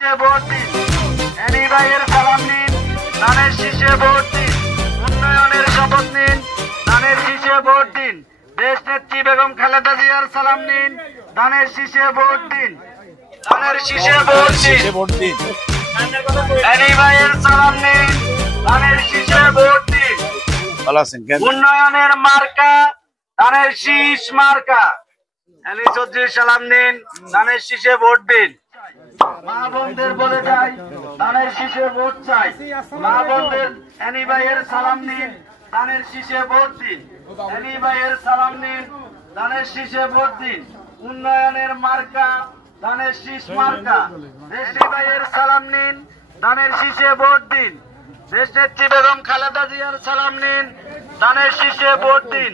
Vote দিন। Any ভাইয়ের সালাম নিন, ধানের শীষে ভোট দিন। উন্নয়নের শপথ নিন, ধানের শীষে ভোট দিন। দেশ নেত্রী বেগম খালেদা জিয়ার সালাম নিন, ধানের শীষে ভোট দিন। ধানের শীষে ভোট দিন। এনি ভাইয়ের সালাম নিন, ধানের শীষে ভোট দিন। উন্নয়নের মার্কা ধানের শীষ মার্কা। এলি চৌধুরীর সালাম নিন, ধানের শীষে ভোট দিন। মা বোনদের বলে যাই, ধানের শীষে ভোট চাই। মা বোনদের এনি ভাইয়ের সালাম নিন, ধানের শীষে ভোট দিন। এনি ভাইয়ের সালাম নিন, ধানের শীষে ভোট দিন। উন্নয়নের মার্কা ধানের শীষ মার্কা। দেশি ভাইয়ের সালাম নিন, ধানের শীষে ভোট দিন। দেশ নেত্রী বেগম খালেদা জিয়ার সালাম নিন, ধানের শীষে ভোট দিন।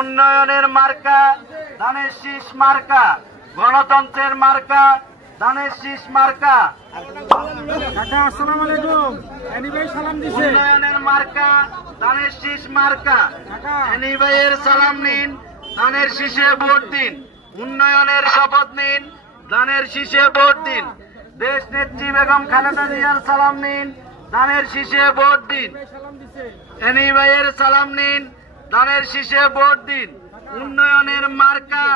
উন্নয়নের মার্কা ধানের শীষ মার্কা। গণতন্ত্রের মার্কা ধানের শীষ মার্কা। উন্নয়নের মার্কা ধানের শীষ মার্কা। এনি ভাইয়ের সালাম নিন, ধানের শীষে ভোট দিন। উন্নয়নের শপথ নিন, ধানের শীষে ভোট দিন। দেশ নেত্রী বেগম খালেদা জিয়ার সালাম নিন, ধানের শীষে ভোট দিন। এনি ভাইয়ের সালাম নিন, ধানের শীষে ভোট দিন। উন্নয়নের মার্কা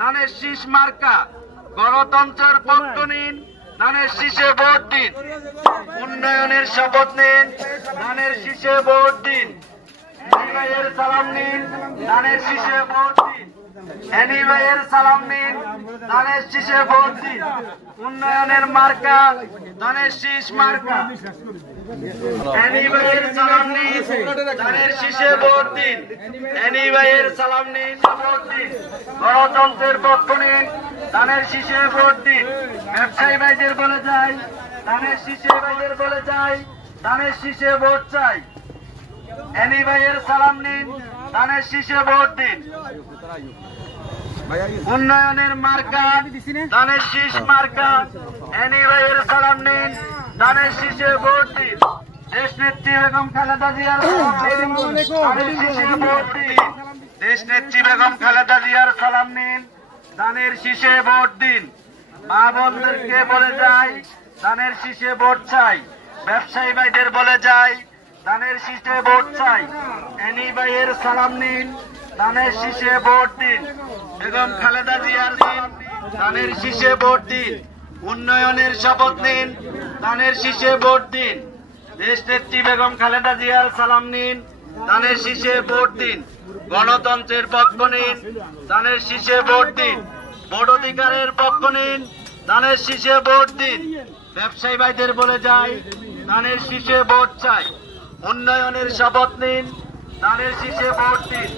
ধানের শীষ মার্কা। গণতন্ত্রের পক্ষ নিন, ধানের শীষে ভোট দিন। উন্নয়নের শপথ নিন, ধানের শীষে ভোট দিন। এনি ভাইয়ের সালাম নিন, ধানের শীষে ভোট দিন। এনি ভাইয়ের সালাম নিন, ধানের শীষে ভোট দিন। উন্নয়নের মার্কা ধানের শীষ মার্কা। এনি ভাইয়ের সালাম নিন, ধানের শীষে ভোট দিন। এনি ভাইয়ের সালাম নিন, ভোট দিন। গণতন্ত্রের পক্ষ নিন, ধানের শীষে ভোট দিন। ব্যবসায়ী ভাইদের বলে যাই, ধানের শীষে ভাইদের বলে যাই, ধানের শীষে ভোট চাই। এনি ভাইয়ের সালাম নিন, ধানের শীষে ভোট দিন। উন্নয়নের মার্কা ধানের শীষ মার্কা। এনি ভাইয়ের সালাম নিন, ধানের শীষে ভোট দিন। দেশ নেত্রী বেগম খালেদা জিয়ার ধানের শীষে ভোট দিন। দেশ নেত্রী বেগম খালেদা জিয়ার সালাম নিন, ধানের শীষে ভোট দিন। মা বোনদেরকে বলে যাই, ধানের শীষে ভোট চাই। ব্যবসায়ী ভাইদের বলে যাই, ধানের শীষে ভোট চাই। এনি ভাইয়ের সালাম নিন, ধানের শীষে ভোট দিন। বেগম খালেদা জিয়ার ধানের শীষে ভোট দিন। উন্নয়নের শপথ নিন, ধানের শীষে ভোট দিন। দেশ নেত্রী বেগম খালেদা জিয়ার সালাম নিন, ধানের শীষে ভোট দিন। গণতন্ত্রের পক্ষ নিন, ধানের শীষে ভোট দিন। ভোট অধিকারের পক্ষ নিন, ধানের শীষে ভোট দিন। ব্যবসায়ী ভাইদের বলে যাই, ধানের শীষে ভোট চাই। উন্নয়নের শপথ নিন, ধানের শীষে ভোট দিন।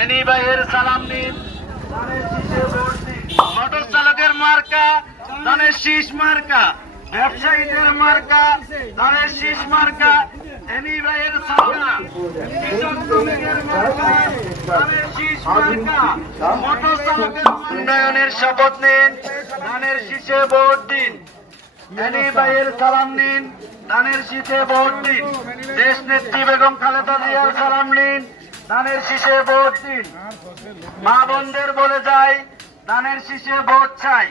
এনি ভাইয়ের সালাম নিন, ধানের শীষে ভোট দিন। মোটর চালকের মার্কা ধানের শীষ মার্কা। ব্যবসায়ীদের মার্কা ধানের শীষ মার্কা। এনি ভাইয়ের সালাম। কৃষক শ্রমিকের মার্কা ধানের শীষ মার্কা। মোটর চালকের উন্নয়নের শপথ নিন, ধানের শীষে ভোট দিন। এনি ভাইয়ের সালাম নিন, ধানের শীষে ভোট দিন। দেশ নেত্রী বেগম খালেদা জিয়ার সালাম নিন, ধানের শীষে ভোট দিন। মা বোনদের বলে যাই, ধানের শীষে ভোট চাই।